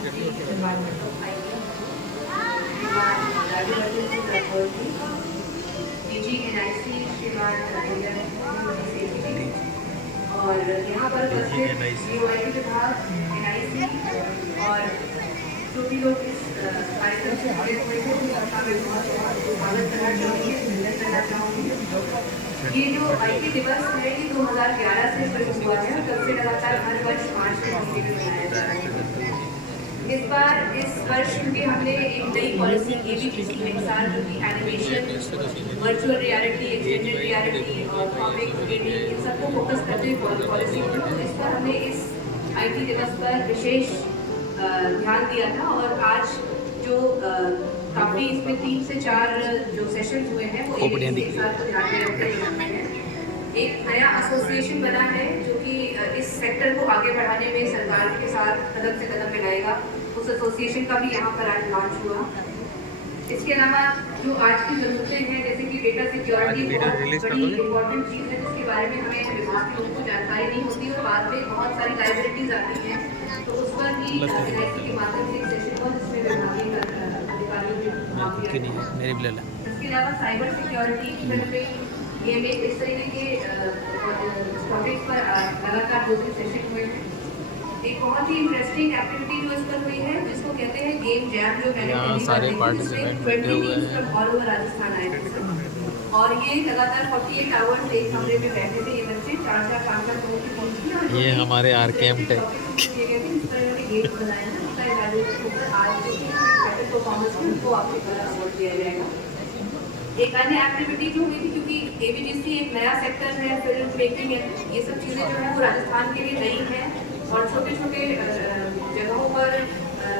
Environment of IT PG NIC और यहाँ पर उपस्थित जीओआईटी विभाग एनआईसी और जो भी लोग इस कार्यक्रम से जुड़े हुए हैं सबका मैं बहुत बहुत स्वागत करना चाहूँगी, अभिनंदन करना चाहूँगी। ये जो आईटी दिवस है ये 2011 से शुरू हुआ है, तब से लगातार हर वर्ष मार्च के महीने में मनाया जा रहा है। इस बार इस वर्ष क्योंकि हमने एक नई पॉलिसी एबीजीसी एक्सआर जो कि animation, virtual reality, extended reality और कॉमिक गेमिंग इन सबको फोकस करते हुए पॉलिसी की, तो इस पर हमने इस आईटी दिवस पर विशेष ध्यान दिया था। और आज जो काफ़ी इसमें 3 से 4 जो सेशन हुए हैं वो एबीजीसी एक्सआर को ध्यान में रखते हुए हैं। एक नया एसोसिएशन बना है जो कि इस सेक्टर को आगे बढ़ाने में सरकार के साथ कदम से कदम मिलाएगा। उस एसोसिएशन का भी यहाँ पर आज लॉन्च हुआ। इसके अलावा जो आज की जरूरतें हैं जैसे कि डेटा सिक्योरिटी बहुत बड़ी इंपॉर्टेंट चीज़ है जिसके बारे में हमें विभाग के लोगों को जानकारी नहीं होती और बाद में बहुत सारी लाइबिलिटीज आती हैं, तो उस पर भी एनआईसी के माध्यम से एक सेशन हुआ जिसमें विभागीय अधिकारियों ने। इसके अलावा साइबर सिक्योरिटी पे ये में इस तरीके के टॉपिक्स पर लगातार 2-3 सेशन हुए हैं। एक बहुत ही इंटरेस्टिंग एक्टिविटी जो इस पर हुई है जिसको कहते हैं गेम जैम, जो मैंने सारे पार्टिसिपेंट बैठे हुए हैं ऑल ओवर राजस्थान आए थे और ये लगातार 48 आवर्स एक कमरे में बैठे थे। ये बच्चे 4-4 5-5 लोगों की टीम थी। ये हमारे आरकेएम टेक गेम बनाए हैं, उसका इवैल्यूएशन होकर आज जो परफॉर्मेंस है उनको आपके द्वारा अवार्ड दिया जाएगा। एक अन्य एक्टिविटी जो हुई थी क्योंकि एबीजीसी एक नया सेक्टर है, फिल्म मेकिंग है, ये सब चीज़ें जो है वो राजस्थान के लिए नई हैं और छोटे छोटे जगहों पर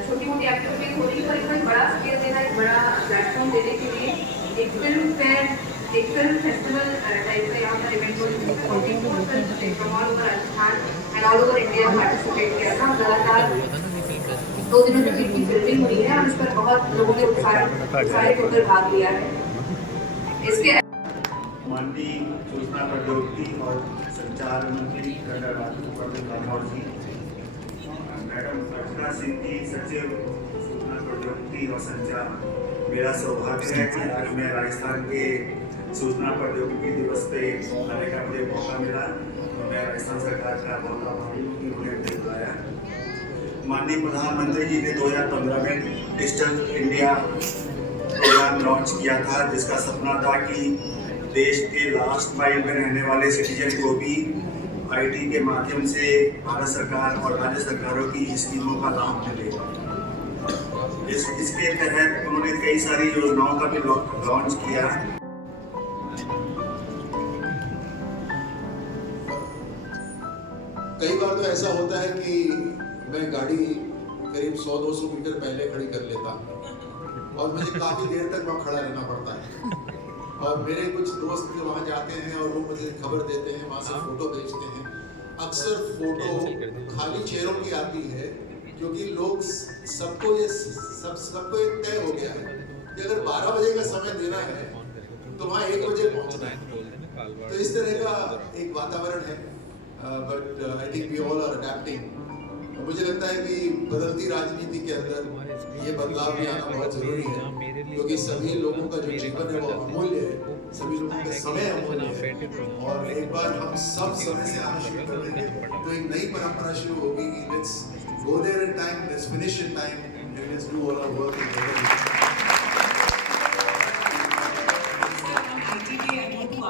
छोटी मोटी एक्टिविटीज हो रही है, पर एक बड़ा स्केल देना, एक बड़ा प्लेटफॉर्म देने के लिए एक फिल्म फेयर, एक फिल्म फेस्टिवल टाइप का यहाँ पर इवेंट हो Rajasthan and all over India participate किया था। लगातार 2 दिनों तक इनकी फिल्मिंग हुई है और उस पर बहुत लोगों ने उत्साहित होकर भाग लिया है। इसके माननीय सूचना प्रौद्योगिकी और संचार मंत्री डॉक्टर रामौर जी, मैडम अर्चना सिंह जी, सचिव सूचना प्रौद्योगिकी और संचार, मेरा सौभाग्य है कि आज मैं राजस्थान के सूचना प्रौद्योगिकी दिवस पे आने का मुझे मौका मिला। तो मैं राजस्थान सरकार का बहुत आभारी हूँ कि उन्हें बुलाया। माननीय प्रधानमंत्री जी ने 2015 में डिजिटल इंडिया प्रोग्राम लॉन्च किया था जिसका सपना था कि देश के लास्ट माइल में रहने वाले सिटीजन को भी आईटी के माध्यम से भारत सरकार और राज्य सरकारों की स्कीमों का लाभ मिले। इसके तहत उन्होंने कई सारी योजनाओं का भी लॉन्च किया। कई बार तो ऐसा होता है कि मैं गाड़ी करीब 100-200 मीटर पहले खड़ी कर लेता हूँ और मुझे काफ़ी देर तक वहाँ खड़ा रहना पड़ता है और मेरे कुछ दोस्त भी वहाँ जाते हैं और वो मुझे खबर देते हैं, वहाँ से फोटो भेजते हैं। अक्सर फोटो खाली चेहरों की आती है क्योंकि लोग सबको ये तय हो गया है कि अगर 12 बजे का समय देना है तो वहाँ 1 बजे पहुँचना है। तो इस तरह का एक वातावरण है, but I think we all are adapting. मुझे लगता है कि बदलती राजनीति के अंदर ये बदलाव भी आना बहुत जरूरी है क्योंकि सभी लोगों का जो जीवन है वो अमूल्य है, सभी लोगों का समय अमूल्य है और एक बार हम सब समय से आना शुरू कर देंगे तो एक नई परंपरा शुरू होगी कि let's go there in time, let's finish in time and let's do all our work in time.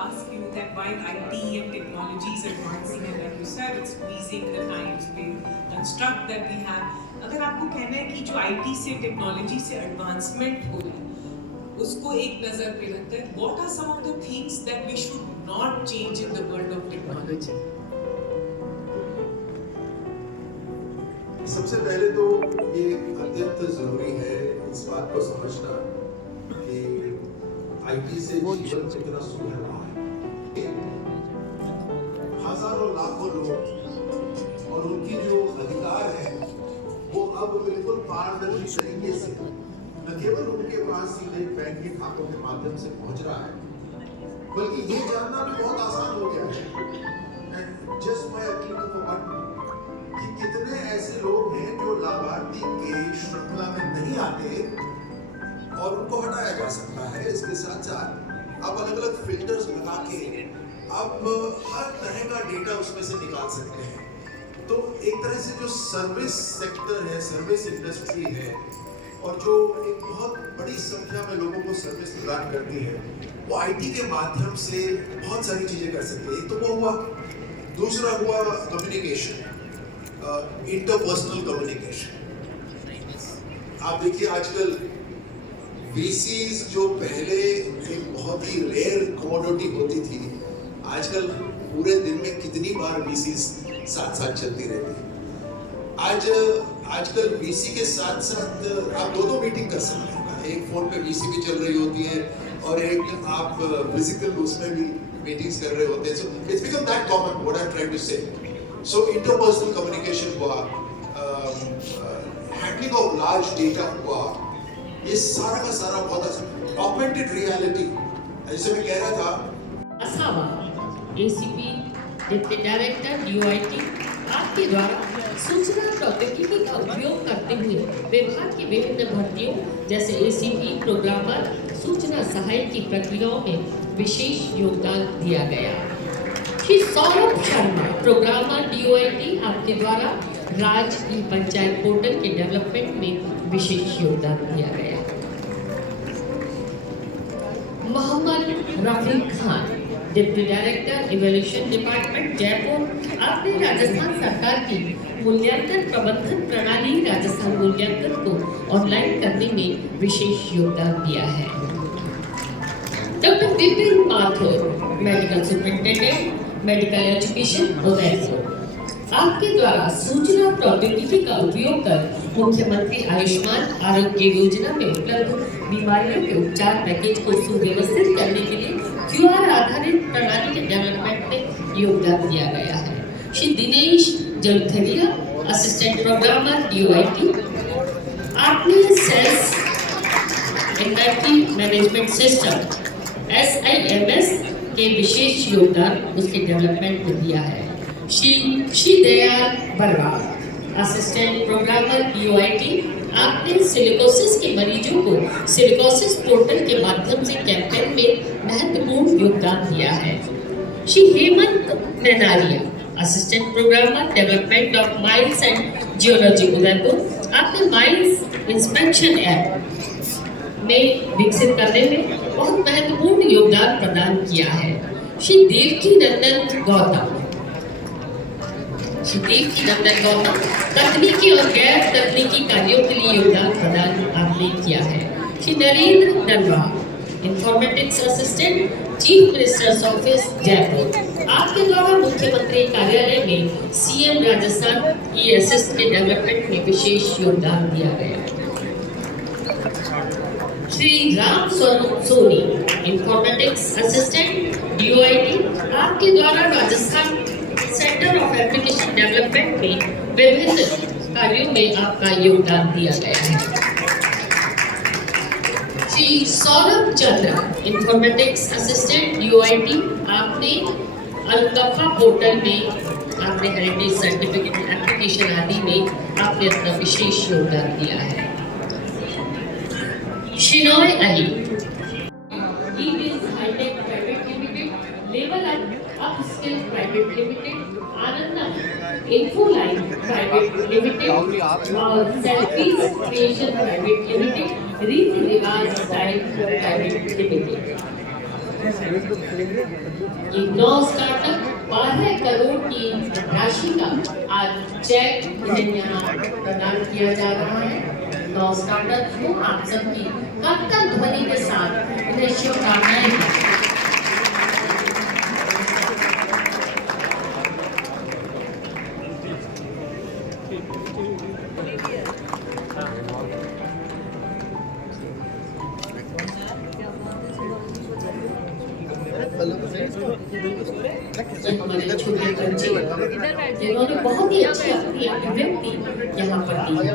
Ask you that while IT and technology is advancing and like you said it's squeezing the times the construct that we have, अगर आपको कहना है कि जो IT से technology से advancement हो रही है उसको एक नजर पे रखते हैं, what are some of the things that we should not change in the world of technology? सबसे पहले तो ये अत्यंत जरूरी है इस बात को समझना कि आईटी से जीवन कितना सुधर रहा है। हजारों लाखों लोग और उनकी जो अधिकार है वो अब बिल्कुल पारदर्शी तरीके से न केवल उनके पास सीधे बैंक के खातों के माध्यम से पहुंच रहा है बल्कि ये जानना भी बहुत आसान हो गया है just by click of a button कि कितने ऐसे लोग हैं जो लाभार्थी के और उनको हटाया जा सकता है। इसके साथ साथ आप अलग अलग फिल्टर्स लगा के आप हर तरह का डेटा उसमें से निकाल सकते हैं। तो एक तरह से जो सर्विस सेक्टर है, सर्विस इंडस्ट्री है, और जो एक बहुत बड़ी संख्या में लोगों को सर्विस प्रदान करती है, वो आईटी के माध्यम से बहुत सारी चीजें कर सकती है। एक तो वो हुआ, दूसरा हुआ कम्युनिकेशन, इंटरपर्सनल कम्युनिकेशन। आप देखिए आजकल वीसीज जो पहले एक बहुत ही रेयर कमोडिटी होती थी, आजकल पूरे दिन में कितनी बार वीसीज साथ साथ चलती रहती है। आजकल वीसी के साथ साथ आप दो मीटिंग कर सकते हैं। एक फोन पे वीसी भी चल रही होती है और एक आप फिजिकल उसमें भी मीटिंग्स कर रहे होते हैं। So it's become that common, what I am trying to say. So interpersonal communication हुआ, हैंडलिंग ऑफ लार्ज डेटा हुआ, ये सारा का सारा बहुत ऑगमेंटेड रियलिटी, जैसे मैं कह रहा था। असावा एसीपी डिप्टी डायरेक्टर डीओआईटी आपके द्वारा सूचना प्रौद्योगिकी का उपयोग करते हुए विभाग की विभिन्न भर्तियों जैसे एसीपी, प्रोग्रामर, सूचना सहायक की प्रक्रियाओं में विशेष योगदान दिया गया। श्री सौरभ शर्मा प्रोग्रामर डीओआईटी आपके द्वारा राज्य ई पंचायत पोर्टल के डेवलपमेंट में विशेष योगदान दिया गया। Mohammad Rafiq Khan deputy director evolution department Jaipur आपने राजस्थान सरकार की मूल्यांकन प्रबंधन प्रणाली राजस्थान मूल्यांकन को ऑनलाइन करने में विशेष योगदान दिया है। Doctor Vipin Mathur medical superintendent medical education Udaipur आपके द्वारा सूचना प्रौद्योगिकी का उपयोग कर मुख्यमंत्री आयुष्मान आरोग्य योजना में उपलब्ध बीमारियों के उपचार पैकेज को सुव्यवस्थित करने के लिए क्यूआर आधारित प्रणाली के डेवलपमेंट में योगदान दिया गया है। Shri Dinesh Jaltharia assistant programmer DoIT आपने sales inventory management system SIMS के विशेष योगदान उसके डेवलपमेंट में दिया है। Shri Dayal Barwal assistant programmer DoIT आपने सिलिकोसिस के मरीजों को सिलिकोसिस पोर्टल के माध्यम से कैंपेन में महत्वपूर्ण योगदान दिया है। Shri Hemant Nainaria assistant programmer development of mines and geology Udaipur आपने माइंस इंस्पेक्शन ऐप में विकसित करने में बहुत महत्वपूर्ण योगदान प्रदान किया है। श्री देवकी नंदन गौतम तकनीकी और गैर तकनीकी कार्यों के लिए योगदान प्रदान आपने किया है। Shri Narendra Narwa informatics assistant chief minister's office Jaipur आपके द्वारा मुख्यमंत्री कार्यालय में सीएम राजस्थान ESS के डेवलपमेंट में विशेष योगदान दिया गया। Shri Ram Swaroop Soni informatics assistant DoIT आपके द्वारा Rajasthan centre of application development में विभिन्न कार्यों में आपका योगदान दिया गया है। श्री सौरभ चंद्र इंफॉर्मेटिक्स असिस्टेंट डीओआईटी आपने अलकफा पोर्टल में आपने हेरिटेज सर्टिफिकेट एप्लीकेशन आदि में आपने अपना विशेष योगदान दिया है। Shinoy Ali hitech private limited level upskill private limited Anand Infoline private limited और सेल्फीज क्रिएशन प्राइवेट लिमिटेड रीति रिवाज स्टाइल प्राइवेट लिमिटेड ये 9 स्टार्टअप 12 करोड़ की राशि का आज चेक इन्हें यहाँ प्रदान किया जा रहा है। 9 स्टार्टअप को आप सबकी कर्तव्य ध्वनि के साथ इन्हें शुभकामनाएं। हमारे छोटे बच्चे जिन्होंने बहुत ही अच्छी अपनी अभिव्यक्ति यहाँ पर दी है।